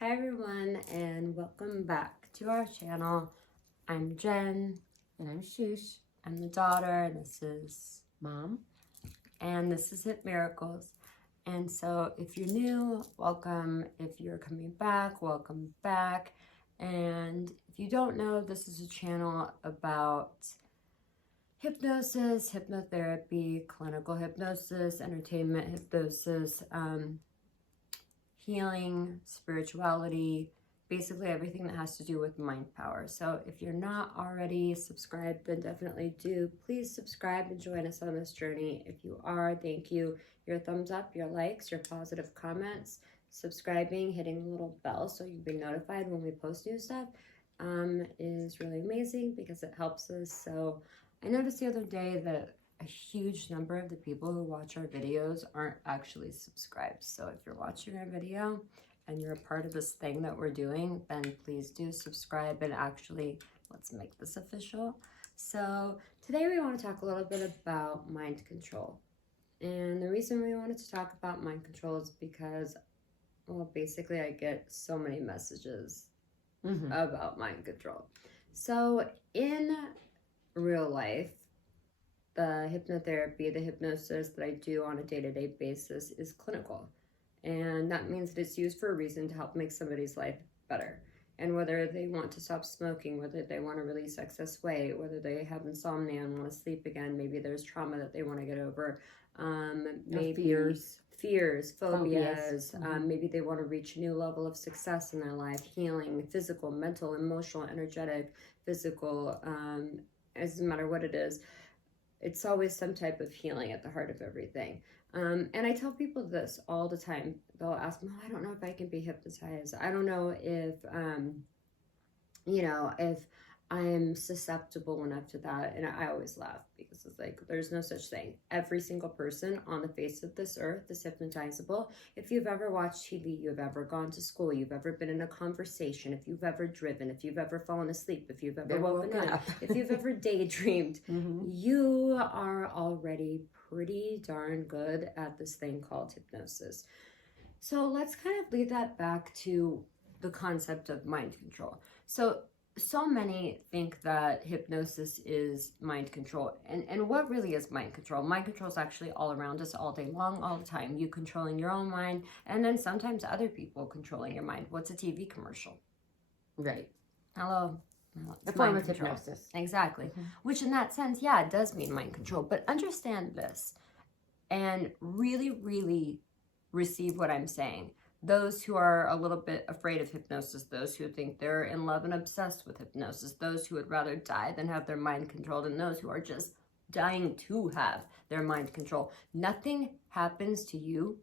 Hi everyone, and welcome back to our channel. I'm Jen. And I'm Shush. I'm the daughter, and this is Mom. and this is Hit Miracles. And so if you're new, welcome. If you're coming back, welcome back. And if you don't know, this is a channel about hypnosis, hypnotherapy, clinical hypnosis, entertainment hypnosis, healing, spirituality, basically everything that has to do with mind power. So if you're not already subscribed, then definitely do. Please subscribe and join us on this journey. If you are, thank you. Your thumbs up, your likes, your positive comments, subscribing, hitting the little bell so you'll be notified when we post new stuff is really amazing because it helps us. So I noticed the other day that a huge number of the people who watch our videos aren't actually subscribed. So if you're watching our video and you're a part of this thing that we're doing, then please do subscribe and actually let's make this official. So today we want to talk a little bit about mind control. And the reason we wanted to talk about mind control is because, well, basically I get so many messages about mind control. So in real life, the hypnotherapy, the hypnosis that I do on a day-to-day basis is clinical. And that means that it's used for a reason to help make somebody's life better. And whether they want to stop smoking, whether they want to release excess weight, whether they have insomnia and want to sleep again, maybe there's trauma that they want to get over, maybe fears, phobias, maybe they want to reach a new level of success in their life, healing, physical, mental, emotional, energetic, physical, it doesn't matter what it is. It's always some type of healing at the heart of everything. And I tell people this all the time. They'll ask me, oh, I don't know if I can be hypnotized. I don't know if, if I'm susceptible enough to that. And I always laugh because it's like, there's no such thing. Every single person on the face of this earth is hypnotizable. If you've ever watched TV, you've ever gone to school, you've ever been in a conversation, if you've ever driven, if you've ever fallen asleep, if you've ever woken up, if you've ever daydreamed, you are already pretty darn good at this thing called hypnosis. So let's kind of lead that back to the concept of mind control. So many think that hypnosis is mind control. And what really is mind control? Mind control is actually all around us all day long, all the time. You controlling your own mind, and then sometimes other people controlling your mind. What's a TV commercial? Right. Hello. A form of hypnosis. Exactly. Which in that sense, yeah, it does mean mind control. But understand this and really, really receive what I'm saying. Those who are a little bit afraid of hypnosis, those who think they're in love and obsessed with hypnosis, those who would rather die than have their mind controlled, and those who are just dying to have their mind controlled. Nothing happens to you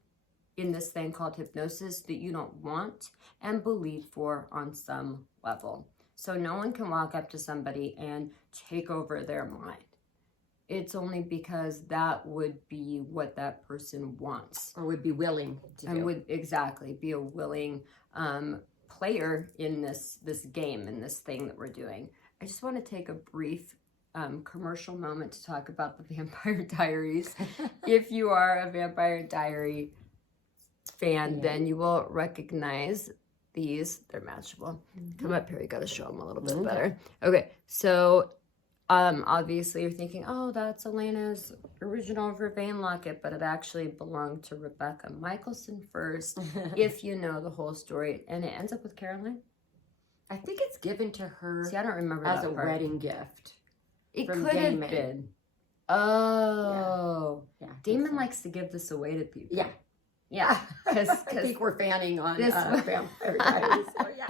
in this thing called hypnosis that you don't want and believe for on some level. So no one can walk up to somebody and take over their mind. It's only because that would be what that person wants. Or would be willing to do. And would exactly be a willing player in this game, in this thing that we're doing. I just want to take a brief commercial moment to talk about the Vampire Diaries. If you are a Vampire Diary fan, then you will recognize these. They're matchable. Come up here, you got to show them a little bit better. Okay, so obviously you're thinking, oh, that's Elena's original Vervain locket, but it actually belonged to Rebecca Michelson first, if you know the whole story. And it ends up with Caroline? I think it's given to her. See, I don't remember as that a part. Wedding gift. It from could Damon. have been. Oh. Yeah, Damon likes to give this away to people. Yeah. Yeah. I think we're fanning on this Vampire Diaries. So yeah.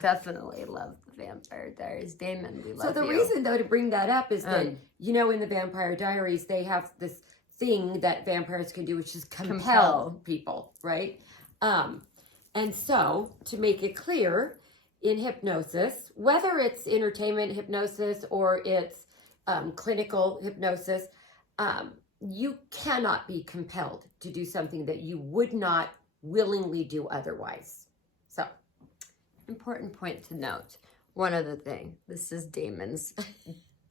Definitely love the Vampire Diaries. Damon, we love you. So the reason, though, to bring that up is that, in the Vampire Diaries, they have this thing that vampires can do, which is compel people, right? And so, to make it clear, in hypnosis, whether it's entertainment hypnosis or it's clinical hypnosis, you cannot be compelled to do something that you would not willingly do otherwise. So, important point to note. One other thing. This is Damon's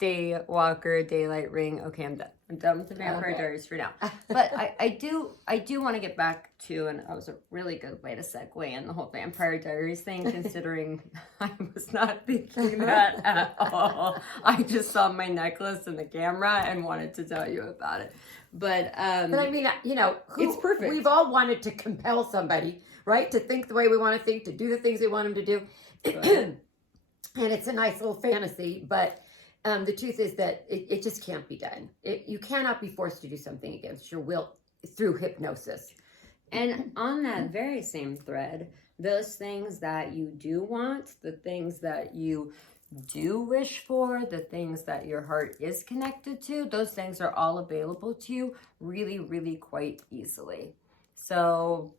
Daywalker, Daylight Ring. Okay, I'm done. I'm done with the Vampire Diaries for now. But I do want to get back to, and that was a really good way to segue in the whole Vampire Diaries thing, considering I was not thinking that at all. I just saw my necklace in the camera and wanted to tell you about it. But I mean, it's perfect. We've all wanted to compel somebody, right? To think the way we want to think, to do the things we want them to do. And it's a nice little fantasy, but the truth is that it just can't be done. You cannot be forced to do something against your will through hypnosis. And on that very same thread, those things that you do want, the things that you do wish for, the things that your heart is connected to, those things are all available to you really, really quite easily. So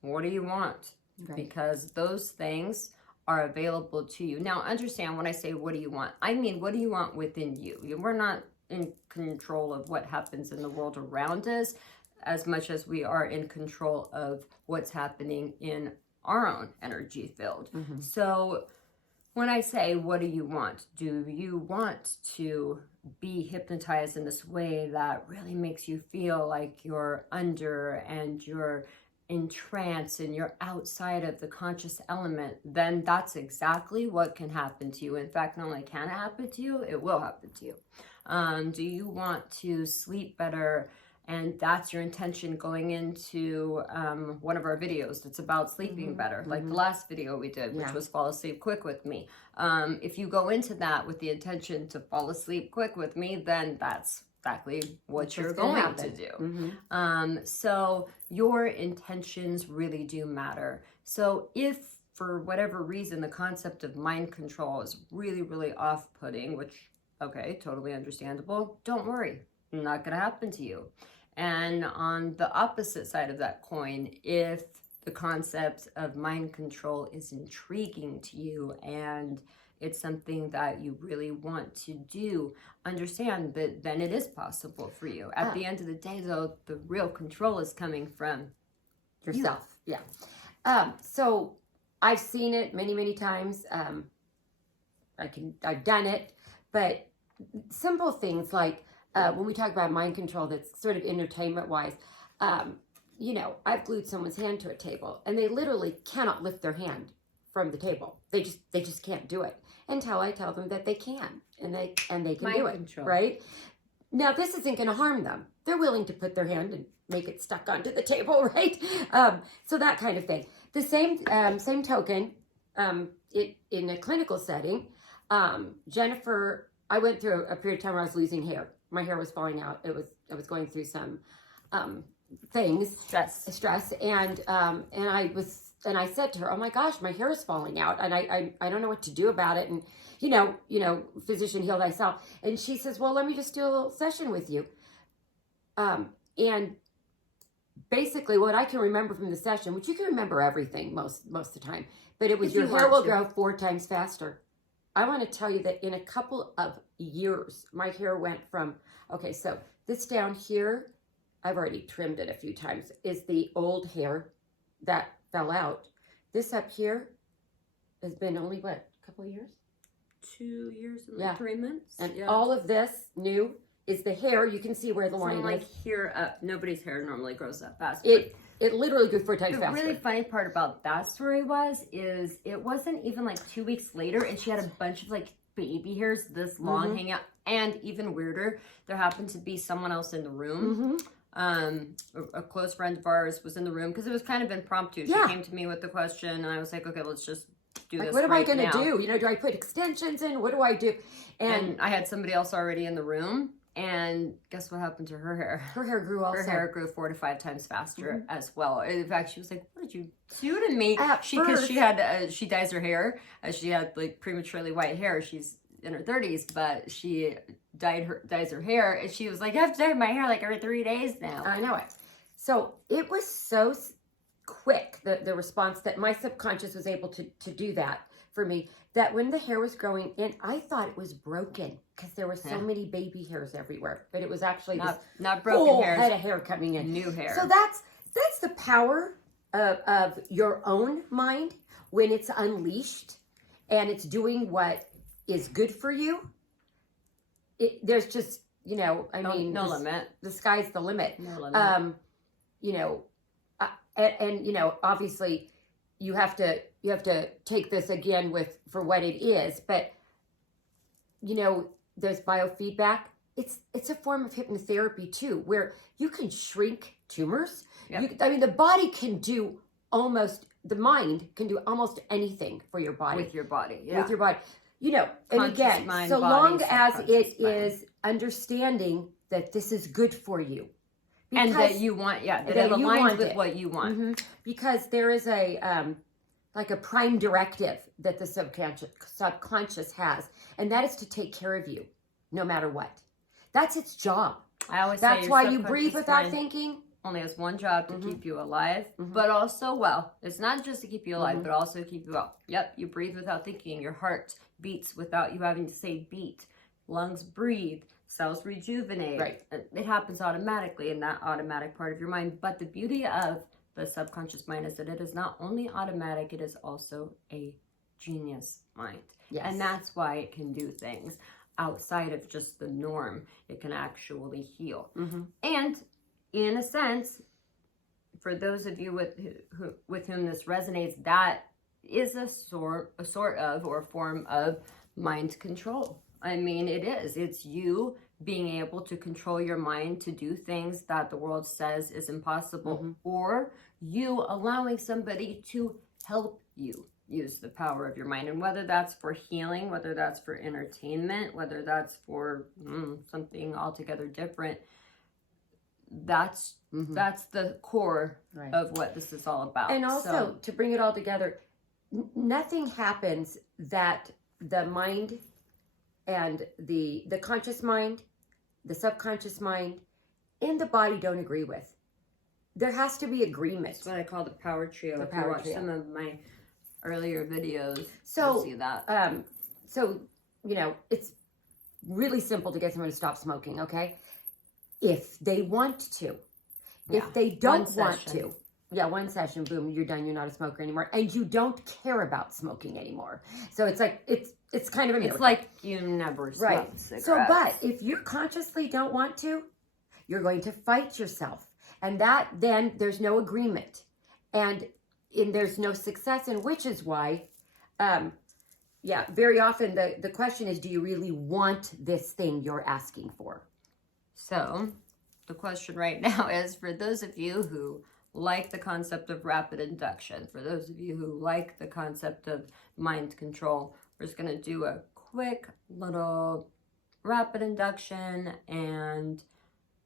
what do you want? Right. Because those things are available to you. Now, understand when I say, what do you want? I mean, what do you want within you? We're not in control of what happens in the world around us as much as we are in control of what's happening in our own energy field. Mm-hmm. So when I say, what do you want? Do you want to be hypnotized in this way that really makes you feel like you're under and you're in trance and you're outside of the conscious element? Then that's exactly what can happen to you. In fact, not only can it happen to you, it will happen to you. Do you want to sleep better? And that's your intention going into one of our videos that's about sleeping better, like the last video we did, which was fall asleep quick with me. If you go into that with the intention to fall asleep quick with me, then that's exactly what you're going to do. So your intentions really do matter. So if for whatever reason the concept of mind control is really, really off-putting, which, okay, totally understandable, don't worry, not going to happen to you. And on the opposite side of that coin, if the concept of mind control is intriguing to you and it's something that you really want to do, understand that then it is possible for you. At the end of the day, though, the real control is coming from yourself. Yeah. So I've seen it many, many times. I've done it, but simple things like when we talk about mind control, that's sort of entertainment wise. I've glued someone's hand to a table, and they literally cannot lift their hand from the table. They just can't do it until I tell them that they can, and they can mind do it. Control. Right now, this isn't going to harm them. They're willing to put their hand and make it stuck onto the table, right? So that kind of thing. The same token, in a clinical setting, Jennifer, I went through a period of time where I was losing hair. My hair was falling out. I was going through some things, stress, and I said to her, "Oh my gosh, my hair is falling out, and I don't know what to do about it." And physician, heal thyself. And she says, "Well, let me just do a little session with you." And basically, what I can remember from the session, which you can remember everything most of the time, but it was your hair will grow 4 times faster. I want to tell you that in a couple of years, my hair went from, okay, so this down here, I've already trimmed it a few times, is the old hair that fell out. This up here has been only, what, a couple of years? 2 years and 3 months. And all of this new is the hair. You can see where the line like is. Here up, nobody's hair normally grows that fast. It literally grew 4 times faster. The really funny part about that story is it wasn't even like 2 weeks later, and she had a bunch of like baby hairs this long hanging out. And even weirder, there happened to be someone else in the room. A close friend of ours was in the room because it was kind of impromptu. She came to me with the question, and I was like, okay, let's just do this. What am I going to now. do? Do I put extensions in? What do I do? And I had somebody else already in the room. And guess what happened to her hair? Her hair grew also. Her hair grew 4 to 5 times faster as well. In fact, she was like, "What did you do to me?" Because she had she dyes her hair. She had like prematurely white hair. She's in her 30s, but she dyes her hair, and she was like, "I have to dye my hair like every 3 days now." I know it. So it was so quick, the response, that my subconscious was able to do that for me, that when the hair was growing in, I thought it was broken because there were so many baby hairs everywhere, but it was actually not broken hairs, head of hair coming in, new hair. So that's the power of your own mind when it's unleashed and it's doing what is good for you. there's just, you know, I mean, no limit. The sky's the limit. No limit. You know, and you know, obviously, you have to take this again for what it is. But you know, there's biofeedback. It's a form of hypnotherapy too, where you can shrink tumors. Yep. I mean, the body can do the mind can do almost anything for your body. With your body, yeah. With your body. You know, and Conscious again, mind, so body, long as it mind. is understanding that this is good for you. And that you want, that it aligns with what you want. Mm-hmm. Because there is like a prime directive that the subconscious has, and that is to take care of you, no matter what. That's its job. I always say that's why you breathe without mind thinking. Only has one job to keep you alive, Mm-hmm. but also well. It's not just to keep you alive, but also to keep you well. Yep, you breathe without thinking. Your heart beats without you having to say beat. Lungs breathe. Cells rejuvenate. Right. It happens automatically in that automatic part of your mind. But the beauty of the subconscious mind is that it is not only automatic, it is also a genius mind. Yes. And that's why it can do things outside of just the norm. It can actually heal. Mm-hmm. And in a sense, for those of you with whom this resonates, that is a sort of or form of mind control. I mean, it is. It's you being able to control your mind to do things that the world says is impossible, or you allowing somebody to help you use the power of your mind. And whether that's for healing, whether that's for entertainment, whether that's for something altogether different, that's the core of what this is all about. And also, to bring it all together, nothing happens that the mind and the conscious mind, the subconscious mind, and the body don't agree with. There has to be agreement. That's what I call the power trio. The if power you watch trio. some of my earlier videos, So, you'll see that. So, you know, it's really simple to get someone to stop smoking, okay? If they want to. If they don't want to. Yeah, one session, boom, you're done. You're not a smoker anymore. And you don't care about smoking anymore. So it's like, it's kind of a miracle. It's like you never smoked cigarettes. So, but if you consciously don't want to, you're going to fight yourself. And then there's no agreement. And there's no success, and which is why, very often the question is, do you really want this thing you're asking for? So the question right now is, for those of you who like the concept of rapid induction, for those of you who like the concept of mind control, we're just going to do a quick little rapid induction and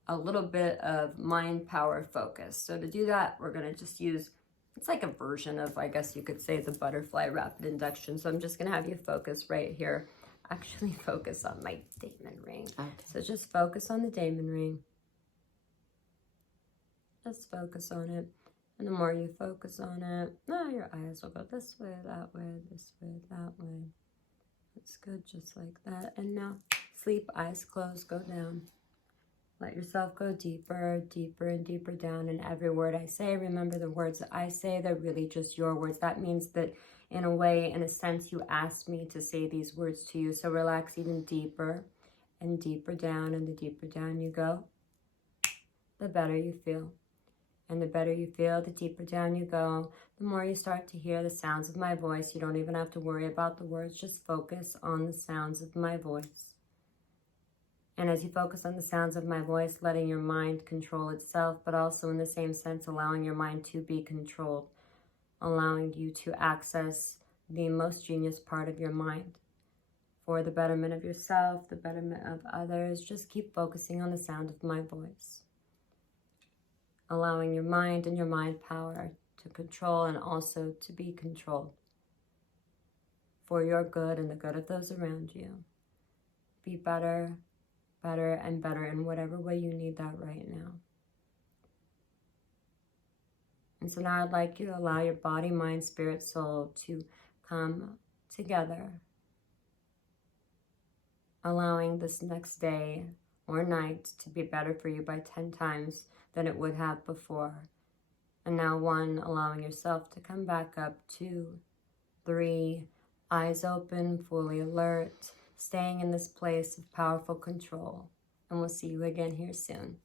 a little bit of mind power focus. So to do that, we're going to just use, it's like a version of, I guess you could say, the butterfly rapid induction. So I'm just going to have you focus right here. Actually focus on my diamond ring. Okay. So just focus on the diamond ring. Just focus on it. And the more you focus on it, your eyes will go this way, that way, this way, that way. It's good, just like that. And now, sleep, eyes closed, go down. Let yourself go deeper, deeper, and deeper down. And every word I say, remember the words that I say, they're really just your words. That means that in a way, in a sense, you asked me to say these words to you. So relax even deeper and deeper down. And the deeper down you go, the better you feel. And the better you feel, the deeper down you go, the more you start to hear the sounds of my voice. You don't even have to worry about the words. Just focus on the sounds of my voice. And as you focus on the sounds of my voice, letting your mind control itself, but also in the same sense, allowing your mind to be controlled, allowing you to access the most genius part of your mind for the betterment of yourself, the betterment of others. Just keep focusing on the sound of my voice, allowing your mind and your mind power to control and also to be controlled for your good and the good of those around you. Be better, better, and better in whatever way you need that right now. And so now I'd like you to allow your body, mind, spirit, soul to come together, allowing this next day or night to be better for you by 10 times than it would have before. And now 1, allowing yourself to come back up. 2, 3, eyes open, fully alert. staying in this place of powerful control. And we'll see you again here soon.